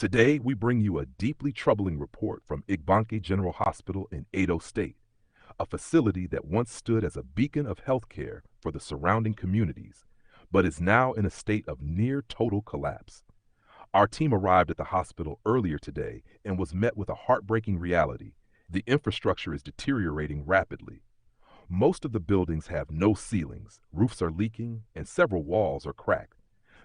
Today, we bring you a deeply troubling report from Igbanke General Hospital in Edo State, a facility that once stood as a beacon of healthcare for the surrounding communities, but is now in a state of near total collapse. Our team arrived at the hospital earlier today and was met with a heartbreaking reality. The infrastructure is deteriorating rapidly. Most of the buildings have no ceilings, roofs are leaking, and several walls are cracked.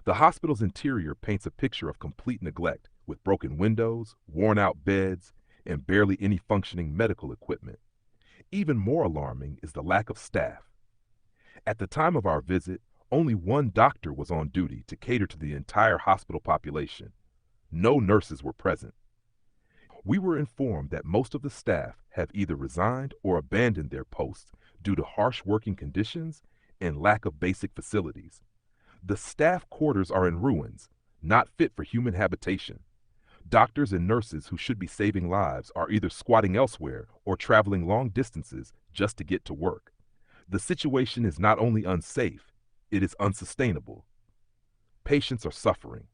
The hospital's interior paints a picture of complete neglect, with broken windows, worn-out beds, and barely any functioning medical equipment. Even more alarming is the lack of staff. At the time of our visit, only one doctor was on duty to cater to the entire hospital population. No nurses were present. We were informed that most of the staff have either resigned or abandoned their posts due to harsh working conditions and lack of basic facilities. The staff quarters are in ruins, not fit for human habitation. Doctors and nurses who should be saving lives are either squatting elsewhere or traveling long distances just to get to work. The situation is not only unsafe, it is unsustainable. Patients are suffering.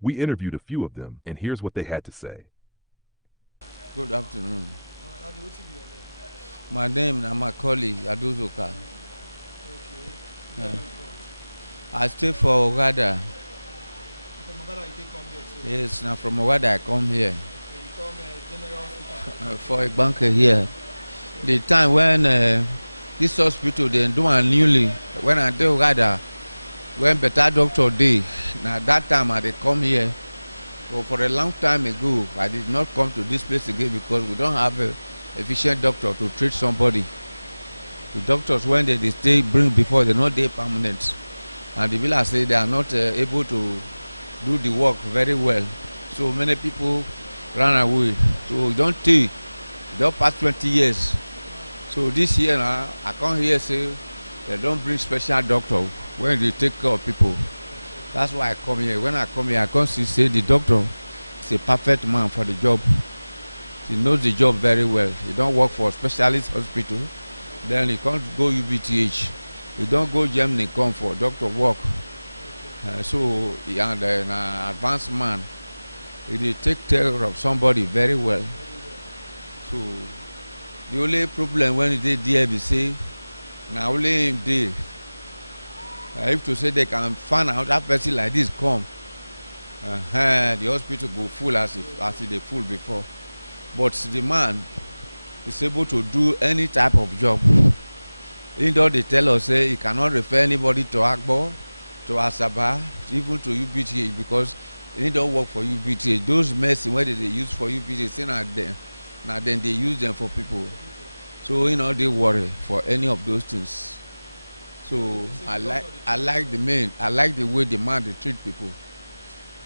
We interviewed a few of them, and here's what they had to say. Good afternoon. My name is Macaulay Aduzoka. I stay for Ogada. Yes, now from Ogada I come here. For Igbanke here. The time when this hospital they do a newly, when I do Ogada, when better doctor dey, now that time I dey come here. But for a long time ago, I did not come to this place again because we don't have a efficient doctor to treat somebody. The doctors, when they stay bring before, they're not there permanent. And the village say they are not able to do the work very well. So many people ran away. So don't take, don't pass 20 years. So this year now, I come here say they don't bring special doctor when they take care of people. That's why I come here. When I come here, I come see say the doctor is a perfect man for the job. He knows the job very well. He don't work for a specialist hospital. Then he can't go UBTH. He don't go Germany come for doctor work. So he and an advanced man. He take care of somebody very well. So the only problem when they there be say now only him there. If to say they can find out that person like this come, the hospital go full as it they full before. But the man is able to do any type of job. Indeed, they tell us say he cannot refer anybody to Agbo, to Asaba, even to UBTH because he don't work for UBTH. Those medicine where they use for UBTH, say now then they use them for people. So they worry for any of those things. So I like the way the man they treat people.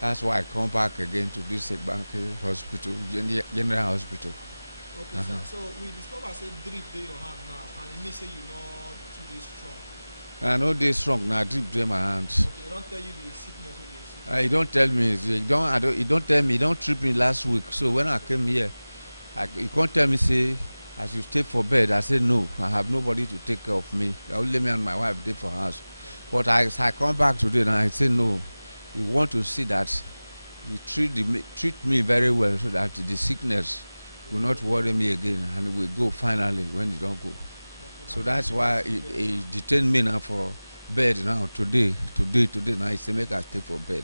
That's why I come back again to this Igbanke hospital, General Hospital. Okay, sir. So we discover say drip dey your hand now, and it means say you not too dey strong. I know they strong now, drip dey my hand. Okay, they don't tell you the sickness wey dey sick. He don't tell me. He don't tell me. He don't treat me last week. So when I came here, he can't tell me say as you stay for bed. I said no. I have nobody to take care of me. Only me and my wife dey for house. But as I come back today and I say no. You want to see that you treat me very well so that the sickness will not worry me again and will go finally when you don't go. So that's why he detained me now for bed now today now he say make I stay for bed.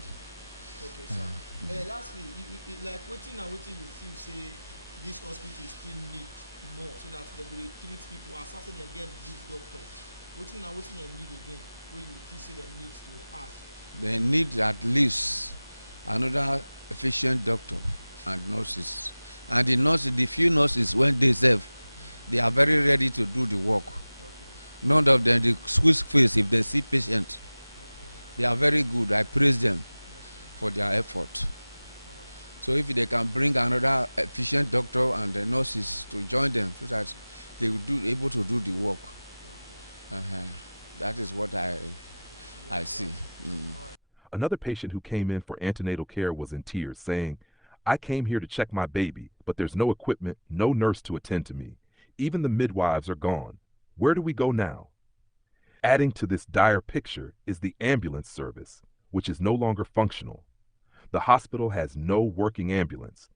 Okay, sir. Lastly, like waiting you feel say this hospital still need more so that they will treat people as after they get this doctor. Waiting they need again where you feel say they need to add. They need at least another efficient doctor and nurses. And the few nurses, when they serve, they are very ready to do the work. None of them, they squeeze face if they see patient. They are very good. I praise them for their effort. So if they can bring another efficient doctor and the nurses to join them so that they will be able to do the work. That is what I see. Another patient who came in for antenatal care was in tears, saying, "I came here to check my baby, but there's no equipment, no nurse to attend to me. Even the midwives are gone. Where do we go now?" Adding to this dire picture is the ambulance service, which is no longer functional. The hospital has no working ambulance.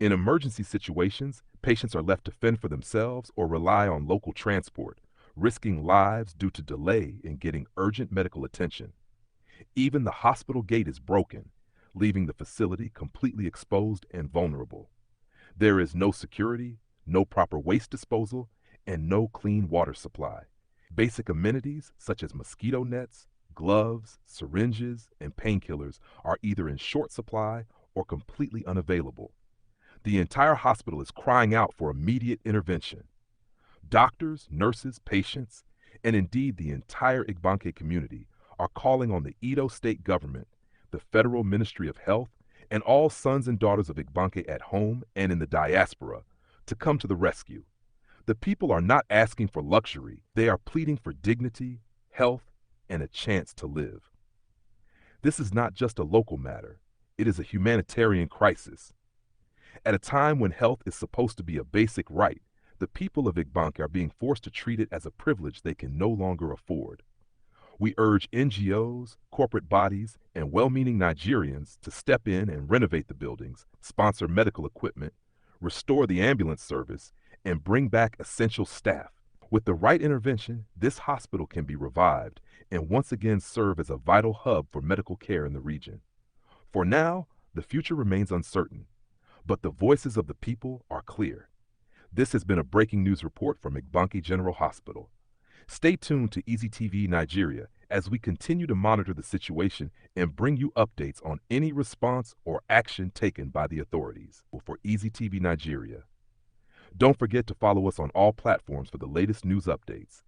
In emergency situations, patients are left to fend for themselves or rely on local transport, risking lives due to delay in getting urgent medical attention. Even the hospital gate is broken, leaving the facility completely exposed and vulnerable. There is no security, no proper waste disposal, and no clean water supply. Basic amenities such as mosquito nets, gloves, syringes, and painkillers are either in short supply or completely unavailable. The entire hospital is crying out for immediate intervention. Doctors, nurses, patients, and indeed the entire Igbanke community are calling on the Edo state government, the Federal Ministry of Health, and all sons and daughters of Igbanke at home and in the diaspora to come to the rescue. The people are not asking for luxury, they are pleading for dignity, health, and a chance to live. This is not just a local matter, it is a humanitarian crisis. At a time when health is supposed to be a basic right, the people of Igbanke are being forced to treat it as a privilege they can no longer afford. We urge NGOs, corporate bodies, and well-meaning Nigerians to step in and renovate the buildings, sponsor medical equipment, restore the ambulance service, and bring back essential staff. With the right intervention, this hospital can be revived and once again serve as a vital hub for medical care in the region. For now, the future remains uncertain, but the voices of the people are clear. This has been a breaking news report from Igbanke General Hospital. Stay tuned to Easy TV Nigeria as we continue to monitor the situation and bring you updates on any response or action taken by the authorities. For Easy TV Nigeria. Don't forget to follow us on all platforms for the latest news updates.